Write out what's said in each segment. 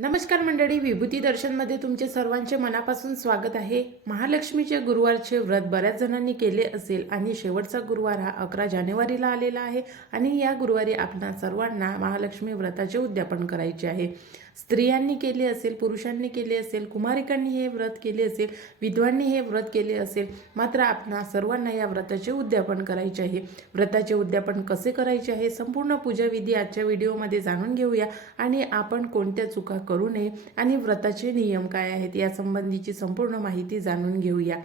नमस्कार मंडळी विभूती दर्शनमध्ये तुमचे सर्वांचे मनापासून स्वागत आहे. महालक्ष्मीचे गुरुवारचे व्रत बऱ्याच जणांनी केले असेल आणि शेवटचा गुरुवार हा अकरा जानेवारीला आलेला आहे आणि या गुरुवारी आपणा सर्वांना महालक्ष्मी व्रताचे उद्यापन करायचे आहे. स्त्रियांनी केले असेल पुरुषांनी केले असेल कुमारिकांनी हे व्रत केले असेल विधवांनी हे व्रत केले असेल मात्र आपणा सर्वांना या व्रताचे उद्यापन करायचे आहे. व्रताचे उद्यापन कसे करायचे आहे? संपूर्ण पूजाविधी आजच्या व्हिडिओमध्ये जाणून घेऊया. आणि आपण कोणत्या चुका करू नये आणि व्रताचे नियम काय आहेत यासंबंधीची संपूर्ण माहिती जाणून घेऊया.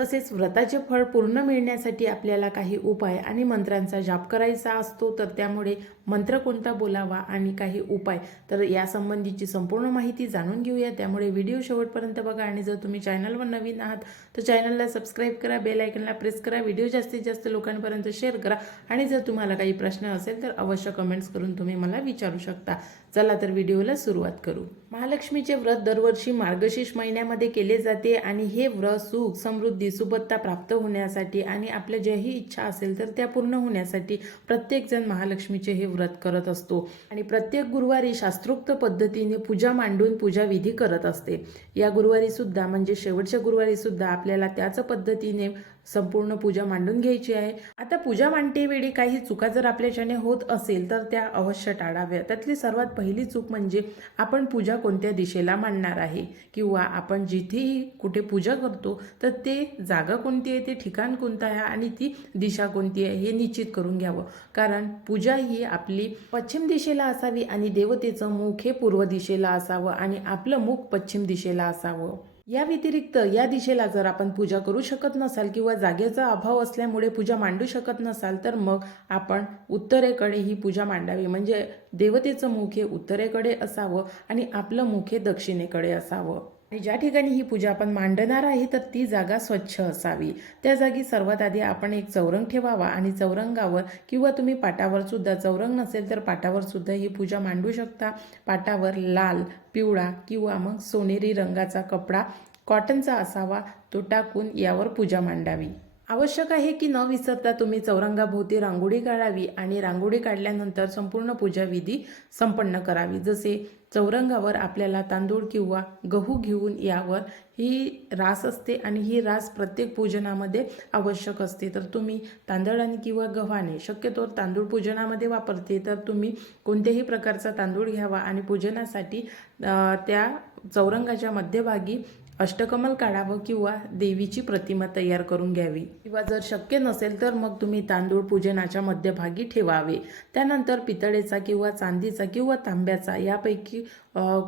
तसेच व्रताचे फळ पूर्ण मिळण्यासाठी आपल्याला काही उपाय आणि मंत्रांचा जाप करायचा असतो तर त्यामुळे मंत्र कोणता बोलावा आणि काही उपाय तर या संबंधीची संपूर्ण माहिती जाणून घेऊया. त्यामुळे व्हिडिओ शेवटपर्यंत बघा आणि जर तुम्ही चॅनलवर नवीन आहात तर चॅनलला सबस्क्राईब करा बेल आयकनला प्रेस करा व्हिडिओ जास्तीत जास्त लोकांपर्यंत शेअर करा आणि जर तुम्हाला काही प्रश्न असेल तर अवश्य कमेंट्स करून तुम्ही मला विचारू शकता. चला तर व्हिडिओला सुरुवात करू. महालक्ष्मीचे व्रत दरवर्षी मार्गशीर्ष महिन्यामध्ये केले जाते आणि हे व्रत सुख समृद्धी सुबत्ता प्राप्त होण्यासाठी आणि आपल्या ज्याही इच्छा असेल तर त्या पूर्ण होण्यासाठी प्रत्येकजण महालक्ष्मीचे हे व्रत करत असतो. आणि प्रत्येक गुरुवारी शास्त्रोक्त पद्धतीने पूजा मांडून पूजा विधी करत असते. या गुरुवारी सुद्धा म्हणजे शेवटच्या गुरुवारी सुद्धा आपल्याला त्याच पद्धतीने संपूर्ण पूजा मांडून घ्यायची आहे. आता पूजा मांडते वेळी काही चुका जर आपल्याच्याने होत असेल तर त्या अवश्य टाळाव्या त्यातली सर्वात पहिली चूक म्हणजे आपण पूजा कोणत्या दिशेला मांडणार आहे? किंवा आपण जिथेही कुठे पूजा करतो तर ते जागा कोणती आहे ते ठिकाण कोणतं आहे आणि ती दिशा कोणती आहे हे निश्चित करून घ्यावं. कारण पूजा ही आपली पश्चिम दिशेला असावी आणि देवतेचं मुख हे पूर्व दिशेला असावं आणि आपलं मुख पश्चिम दिशेला असावं. या व्यतिरिक्त या दिशेला जर आपण पूजा करू शकत नसाल किंवा जागेचा अभाव असल्यामुळे पूजा मांडू शकत नसाल तर मग आपण उत्तरेकडे ही पूजा मांडावी. म्हणजे देवतेचं मुख हे उत्तरेकडे असावं आणि आपलं मुख हे दक्षिणेकडे असावं. ज्या ठिकाणी ही पूजा आपण मांडणार आहे तर ती जागा स्वच्छ असावी. त्या जागी सर्वात आधी आपण एक चौरंग ठेवावा आणि चौरंगावर किंवा तुम्ही पाटावर सुद्धा चौरंग नसेल तर पाटावर सुद्धा ही पूजा मांडू शकता. पाटावर लाल पिवळा किंवा मग सोनेरी रंगाचा कपडा कॉटनचा असावा तो टाकून यावर पूजा मांडावी. आवश्यक आहे की न विसरता तुम्ही चौरंगाभोवती रांगोळी काढावी आणि रांगोळी काढल्यानंतर संपूर्ण पूजा विधी संपन्न करावी. जसे चौरंगावर आपल्याला तांदूळ किंवा गहू घेऊन यावर ही रास असते आणि ही रास प्रत्येक पूजनामध्ये आवश्यक असते. तर तुम्ही तांदळाने किंवा गव्हाने शक्यतो तांदूळ पूजनामध्ये वापरते. तर तुम्ही कोणत्याही प्रकारचा तांदूळ घ्यावा आणि पूजनासाठी त्या चौरंगाच्या मध्यभागी अष्टकमल काढावं किंवा देवीची प्रतिमा तयार करून घ्यावी. किंवा जर शक्य नसेल तर मग तुम्ही तांदूळ पूजनाच्या मध्यभागी ठेवावे. त्यानंतर पितळेचा किंवा चांदीचा किंवा तांब्याचा यापैकी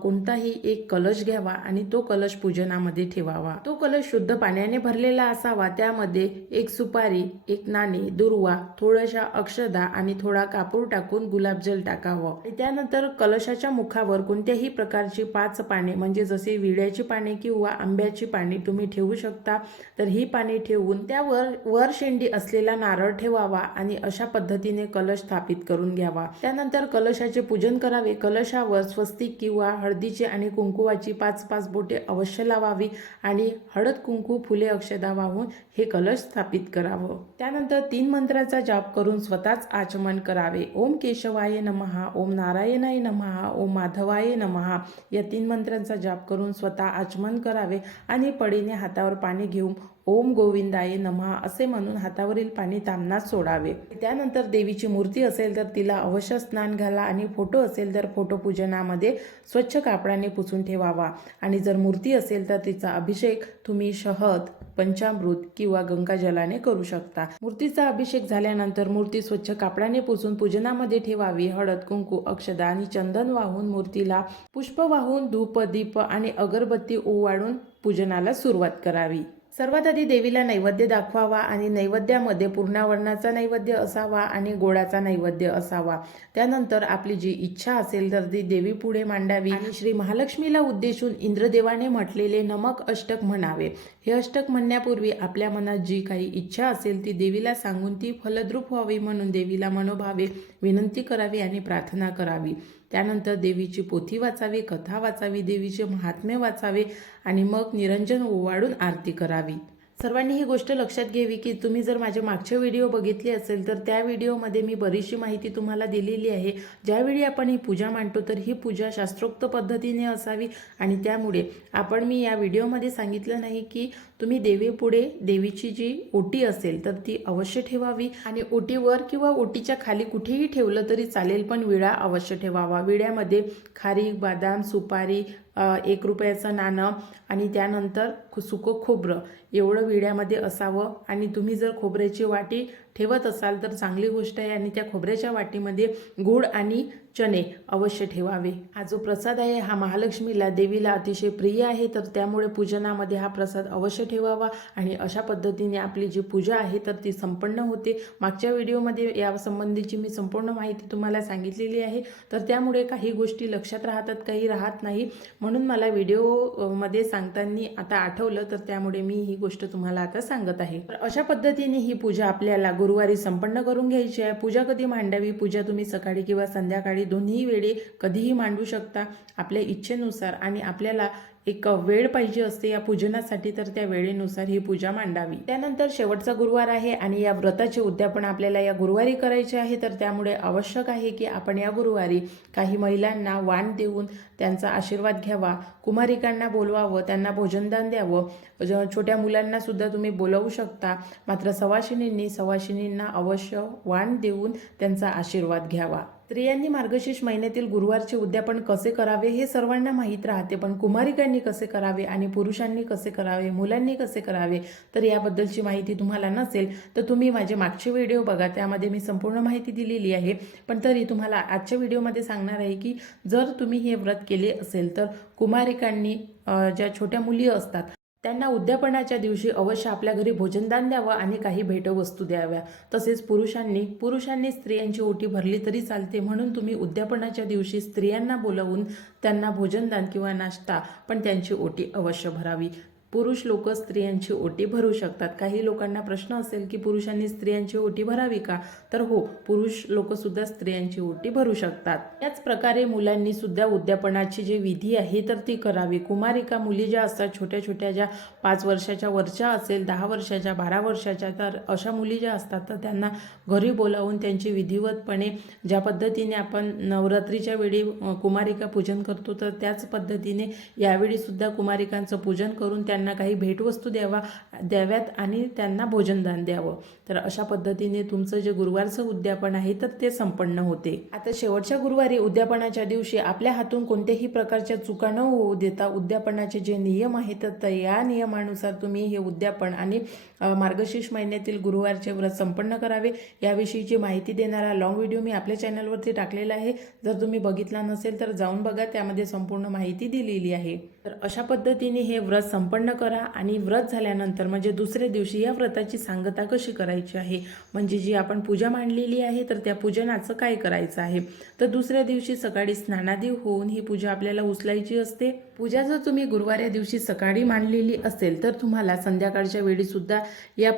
कोणताही एक कलश घ्यावा आणि तो कलश पूजनामध्ये ठेवावा. तो कलश शुद्ध पाण्याने भरलेला असावा. त्यामध्ये एक सुपारी एक नाणे दुर्वा थोड्याशा अक्षदा आणि थोडा कापूर टाकून गुलाबजल टाकावं. आणि त्यानंतर कलशाच्या मुखावर कोणत्याही प्रकारची पाच पाने म्हणजे जसे विड्याची पाने किंवा आंब्याची पाने तुम्ही ठेवू शकता. तर ही पाने ठेवून त्यावर वर शेंडी असलेला नारळ ठेवावा आणि अशा पद्धतीने कलश स्थापित करून घ्यावा. त्यानंतर कलशाचे पूजन करावे. कलशावर स्वस्तिक किंवा हळदीची आणि कुंकुवाची पाच पाच बोटे अवश्य लावावी आणि हळद कुंकू फुले अक्षदा वाहून हे कलश स्थापित करावं. त्यानंतर तीन मंत्राचा जाप करून स्वतःच आचमन करावे. ओम केशवाय नमहा ओम नारायणाय नमहा ओम माधवाय नमहा या तीन मंत्रांचा जाप करून स्वतः आचमन करावे. आणि पडीने हातावर पाणी घेऊन ओम गोविंदाय नमहा असे म्हणून हातावरील पाणी तामनाच सोडावे. त्यानंतर देवीची मूर्ती असेल तर तिला अवश्य स्नान घाला आणि फोटो असेल तर फोटो पूजनामध्ये स्वच्छ कापडाने पुसून ठेवावा. आणि जर मूर्ती असेल तर तिचा अभिषेक तुम्ही शहद पंचामृत किंवा गंगाजलाने करू शकता. मूर्तीचा अभिषेक झाल्यानंतर मूर्ती स्वच्छ कापडाने पुसून पूजनामध्ये ठेवावी. हळद कुंकू अक्षदा आणि चंदन वाहून मूर्तीला पुष्प वाहून धूप दीप आणि अगरबत्ती ओवाळून पूजनाला सुरुवात करावी. सर्वात आधी देवीला नैवेद्य दाखवावा आणि नैवेद्यामध्ये पूर्णावरणाचा नैवेद्य असावा आणि गोडाचा नैवेद्य असावा. त्यानंतर आपली जी इच्छा असेल तर ती देवी पुढे मांडावी. आणि श्री महालक्ष्मीला उद्देशून इंद्रदेवाने म्हटलेले नमक अष्टक म्हणावे. हे अष्टक म्हणण्यापूर्वी आपल्या मनात जी काही इच्छा असेल ती देवीला सांगून ती फलद्रूप व्हावी म्हणून देवीला मनोभावे विनंती करावी आणि प्रार्थना करावी. त्यानंतर देवीची पोथी वाचावी कथा वाचावी देवीचे महात्म्य वाचावे आणि मग निरंजन ओवाळून आरती करावी. सर्वांनी ही गोष्ट लक्षात घ्यावी की तुम्ही जर माझे मागचे व्हिडिओ बघितले असेल तर त्या व्हिडिओमध्ये मी बरीचशी माहिती तुम्हाला दिलेली आहे. ज्यावेळी आपण ही पूजा मांडतो तर ही पूजा शास्त्रोक्त पद्धतीने असावी आणि त्यामुळे आपण मी या व्हिडिओमध्ये सांगितलं नाही की तुम्ही देवीपुढे देवीची जी ओटी असेल तर ती अवश्य ठेवावी आणि ओटीवर किंवा ओटीच्या खाली कुठेही ठेवलं तरी चालेल पण विळा अवश्य ठेवावा. विड्यामध्ये खारीक बदाम सुपारी एक रुपयाचं नाणं आणि त्यानंतर सुकं खोबरं. एवढं विड्यामध्ये असावं आणि तुम्ही जर खोबऱ्याची वाटी ठेवत असाल तर चांगली गोष्ट आहे आणि त्या खोबऱ्याच्या वाटीमध्ये गूळ आणि चणे अवश्य ठेवावे. हा जो प्रसाद आहे हा महालक्ष्मीला देवीला अतिशय प्रिय आहे तर त्यामुळे पूजनामध्ये हा प्रसाद अवश्य ठेवावा आणि अशा पद्धतीने आपली जी पूजा आहे तर ती संपन्न होते. मागच्या व्हिडिओमध्ये या संबंधीची मी संपूर्ण माहिती तुम्हाला सांगितलेली आहे. तर त्यामुळे काही गोष्टी लक्षात राहतात काही राहत नाही. म्हणून मला व्हिडिओमध्ये सांगताना आता आठवलं तर त्यामुळे मी ही गोष्ट तुम्हाला आता सांगत आहे. तर अशा पद्धतीने ही पूजा आपल्याला गुरुवारी संपन्न करून घ्यायची आहे. पूजा कधी मांडावी? पूजा तुम्ही सकाळी किंवा संध्याकाळी दोन्ही वेळी कधीही मांडू शकता. आपल्या इच्छेनुसार आणि आपल्याला एक वेळ पाहिजे असते या पूजनासाठी तर त्या वेळेनुसार ही पूजा मांडावी. त्यानंतर शेवटचा गुरुवार आहे आणि या व्रताचे उद्यापन आपल्याला या गुरुवारी करायचे आहे तर त्यामुळे आवश्यक आहे की आपण या गुरुवारी काही महिलांना वाण देऊन त्यांचा आशीर्वाद घ्यावा कुमारिकांना बोलवावं त्यांना भोजनदान द्यावं. ज- छोट्या मुलांना सुद्धा तुम्ही बोलवू शकता मात्र सवाशिनींनी सवाशिनींना अवश्य वाण देऊन त्यांचा आशीर्वाद घ्यावा. स्त्रियांनी मार्गशीर्ष महिन्यातील गुरुवारचे उद्यापन कसे करावे हे सर्वांना माहीत राहते. पण कुमारिकांनी कसे करावे आणि पुरुषांनी कसे करावे मुलांनी कसे करावे तर याबद्दलची माहिती तुम्हाला नसेल तर तुम्ही माझे मागचे व्हिडिओ बघा. त्यामध्ये मी संपूर्ण माहिती दिलेली आहे. पण तरी तुम्हाला आजच्या व्हिडिओमध्ये सांगणार आहे की जर तुम्ही हे व्रत केले असेल तर कुमारिकांनी ज्या छोट्या मुली असतात त्यांना उद्यापनाच्या दिवशी अवश्य आपल्या घरी भोजनदान द्यावं आणि काही भेटवस्तू द्याव्या. तसेच पुरुषांनी पुरुषांनी स्त्रियांची ओटी भरली तरी चालते म्हणून तुम्ही उद्यापनाच्या दिवशी स्त्रियांना बोलवून त्यांना भोजनदान किंवा नाश्ता पण त्यांची ओटी अवश्य भरावी. पुरुष लोक स्त्रियांची ओटी भरू शकतात. काही लोकांना प्रश्न असेल की पुरुषांनी स्त्रियांची ओटी भरावी का? तर हो पुरुष लोकसुद्धा स्त्रियांची ओटी भरू शकतात. त्याच प्रकारे मुलांनी सुद्धा उद्यापनाची जी विधी आहे तर ती करावी. कुमारिका मुली ज्या असतात छोट्या छोट्या ज्या पाच वर्षाच्या वरच्या असेल दहा वर्षाच्या बारा वर्षाच्या तर अशा मुली ज्या असतात तर त्यांना घरी बोलावून त्यांची विधिवतपणे ज्या पद्धतीने आपण नवरात्रीच्या वेळी कुमारिका पूजन करतो तर त्याच पद्धतीने यावेळीसुद्धा कुमारिकांचं पूजन करून त्यांना त्यांना काही भेटवस्तू द्यावा द्याव्यात आणि त्यांना भोजनदान द्यावं. तर अशा पद्धतीने तुमचं जे गुरुवारचं उद्यापन आहे तर ते संपन्न होते. आता शेवटच्या गुरुवारी उद्यापनाच्या दिवशी आपल्या हातून कोणत्याही प्रकारच्या चुका न होऊ देता उद्यापनाचे जे नियम आहेत तर या नियमानुसार तुम्ही हे उद्यापन आणि मार्गशीर्ष महिन्यातील गुरुवारचे व्रत संपन्न करावे. याविषयीची माहिती देणारा लॉंग व्हिडिओ मी आपल्या चॅनलवरती टाकलेला आहे. जर तुम्ही बघितला नसेल तर जाऊन बघा. त्यामध्ये संपूर्ण माहिती दिलेली आहे. तर अशा पद्धतीने हे व्रत संपन्न करा आणि व्रत झाल्यानंतर म्हणजे दुसऱ्या दिवशी या व्रताची सांगता कशी करायची आहे? म्हणजे जी आपण पूजा मांडलेली आहे तर त्या पूजनाचं काय करायचं आहे? तर दुसऱ्या दिवशी सकाळी स्नानादी होऊन ही पूजा आपल्याला उचलायची असते. पूजा जर तुम्ही गुरुवार दिवशी सकाळी मांडलेली असेल तर तुम्हाला संध्याकाळच्या वेळीसुद्धा या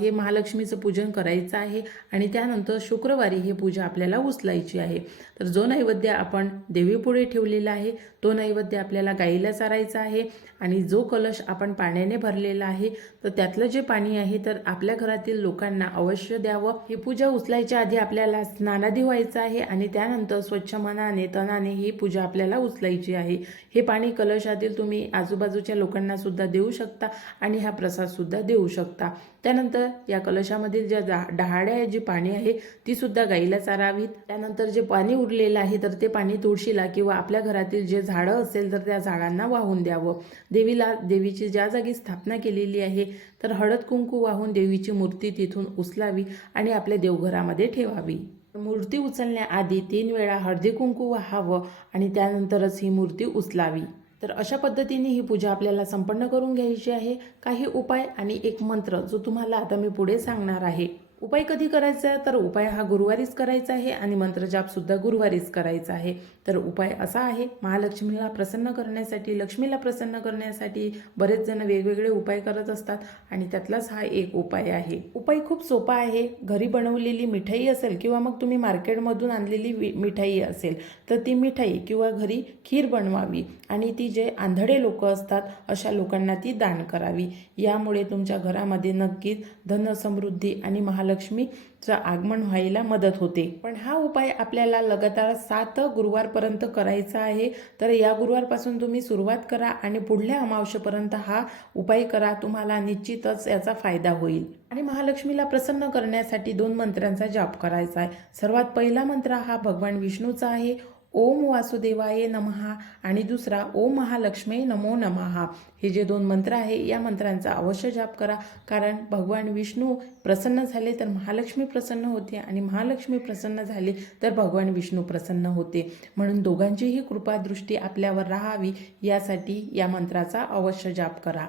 हे महालक्ष्मीचं पूजन करायचं आहे आणि त्यानंतर शुक्रवारी ही पूजा आपल्याला उचलायची आहे. तर जो नैवेद्य आपण देवीपुढे ठेवलेला आहे तो नैवेद्य आपल्याला गाईला सारायचा आहे आणि जो कलश आपण पाण्याने भरलेला आहे तर त्यातलं जे पाणी आहे तर आपल्या घरातील लोकांना अवश्य द्यावं. ही पूजा उचलायच्या आधी आपल्याला स्नानादी व्हायचं आहे आणि त्यानंतर स्वच्छ मनाने तनाने ही पूजा आपल्याला उचलायची आहे. हे पाणी कलशातील तुम्ही आजूबाजूच्या लोकांना सुद्धा देऊ शकता आणि हा प्रसाद सुद्धा देऊ शकता. त्यानंतर या कलशामधील ज्या डा- डहाड्या आहे जी पाणी आहे ती सुद्धा गाईला चारावीत. त्यानंतर जे पाणी उरलेलं आहे तर ते पाणी तुळशीला किंवा आपल्या घरातील जे झाडं असेल तर त्या झाडांना वाहून द्यावं. देवीला देवीची ज्या जागी स्थापना केलेली आहे तर हळद कुंकू वाहून देवीची मूर्ती तिथून उचलावी आणि आपल्या देवघरामध्ये ठेवावी. मूर्ती उचलण्याआधी तीन वेळा हळदी कुंकू वाहावं आणि त्यानंतरच ही मूर्ती उचलावी. तर अशा पद्धतीने ही पूजा आपल्याला संपन्न करून घ्यायची आहे. काही उपाय आणि एक मंत्र जो तुम्हाला आता मी पुढे सांगणार आहे. उपाय कधी करायचा तर उपाय हा गुरुवारीच करायचा आहे आणि मंत्रजापसुद्धा गुरुवारीच करायचा आहे. तर उपाय असा आहे महालक्ष्मीला प्रसन्न करण्यासाठी लक्ष्मीला प्रसन्न करण्यासाठी बरेच जण वेगवेगळे उपाय करत असतात आणि त्यातलाच हा एक उपाय आहे. उपाय खूप सोपा आहे. घरी बनवलेली मिठाई असेल किंवा मग तुम्ही मार्केटमधून आणलेली वि- मिठाई असेल तर ती मिठाई किंवा घरी खीर बनवावी आणि ती जे आंधळे लोक असतात अशा लोकांना ती दान करावी. यामुळे तुमच्या घरामध्ये नक्कीच धन समृद्धी आणि महालक्ष्मीचं आगमन व्हायला मदत होते. पण हा उपाय आपल्याला लगातार सात गुरुवारपर्यंत करायचा आहे. तर या गुरुवारपासून तुम्ही सुरुवात करा आणि पुढल्या अमावस्येपर्यंत हा उपाय करा. तुम्हाला निश्चितच याचा फायदा होईल. आणि महालक्ष्मीला प्रसन्न करण्यासाठी दोन मंत्रांचा जाप करायचा आहे. सर्वात पहिला मंत्र हा भगवान विष्णूचा आहे. ओम वासुदेवाय नमहा आणि दुसरा ओम महालक्ष्मी नमो नमहा. हे जे दोन मंत्र आहे या मंत्रांचा अवश्य जाप करा. कारण भगवान विष्णू प्रसन्न झाले तर महालक्ष्मी प्रसन्न होते आणि महालक्ष्मी प्रसन्न झाली तर भगवान विष्णू प्रसन्न होते. म्हणून दोघांचीही कृपादृष्टी आपल्यावर राहावी यासाठी या मंत्राचा अवश्य जाप करा.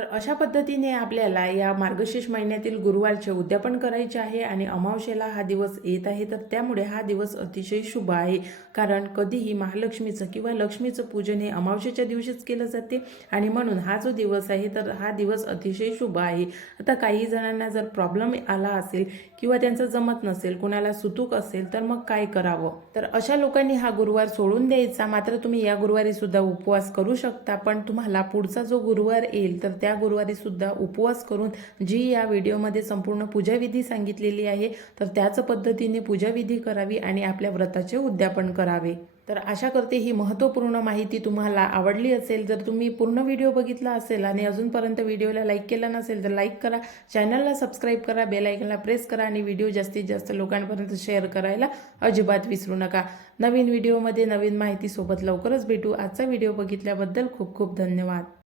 तर अशा पद्धतीने आपल्याला या मार्गशीर्ष महिन्यातील गुरुवारचे उद्यापन करायचे आहे आणि अमावशेला हा दिवस येत आहे. तर त्यामुळे हा दिवस अतिशय शुभ आहे. कारण कधीही महालक्ष्मीचं किंवा लक्ष्मीचं पूजन हे अमावशेच्या दिवशीच केलं जाते. आणि म्हणून हा जो दिवस आहे तर हा दिवस अतिशय शुभ आहे. आता काही जणांना जर प्रॉब्लेम आला असेल किंवा त्यांचं जमत नसेल कुणाला सुतूक असेल तर मग काय करावं? तर अशा लोकांनी हा गुरुवार सोडून द्यायचा. मात्र तुम्ही या गुरुवारी सुद्धा उपवास करू शकता. पण तुम्हाला पुढचा जो गुरुवार येईल तर त्या या गुरुवारीसुद्धा उपवास करून जी या व्हिडिओमध्ये संपूर्ण पूजाविधी सांगितलेली आहे तर त्याच पद्धतीने पूजाविधी करावी आणि आपल्या व्रताचे उद्यापन करावे. तर आशा करते ही महत्त्वपूर्ण माहिती तुम्हाला आवडली असेल. जर तुम्ही पूर्ण व्हिडिओ बघितला असेल आणि अजूनपर्यंत व्हिडिओला लाईक केला नसेल तर लाईक करा. चॅनलला सबस्क्राईब करा बेलायकनला प्रेस करा आणि व्हिडिओ जास्तीत जास्त लोकांपर्यंत शेअर करायला अजिबात विसरू नका. नवीन व्हिडिओमध्ये नवीन माहितीसोबत लवकरच भेटू. आजचा व्हिडिओ बघितल्याबद्दल खूप खूप धन्यवाद.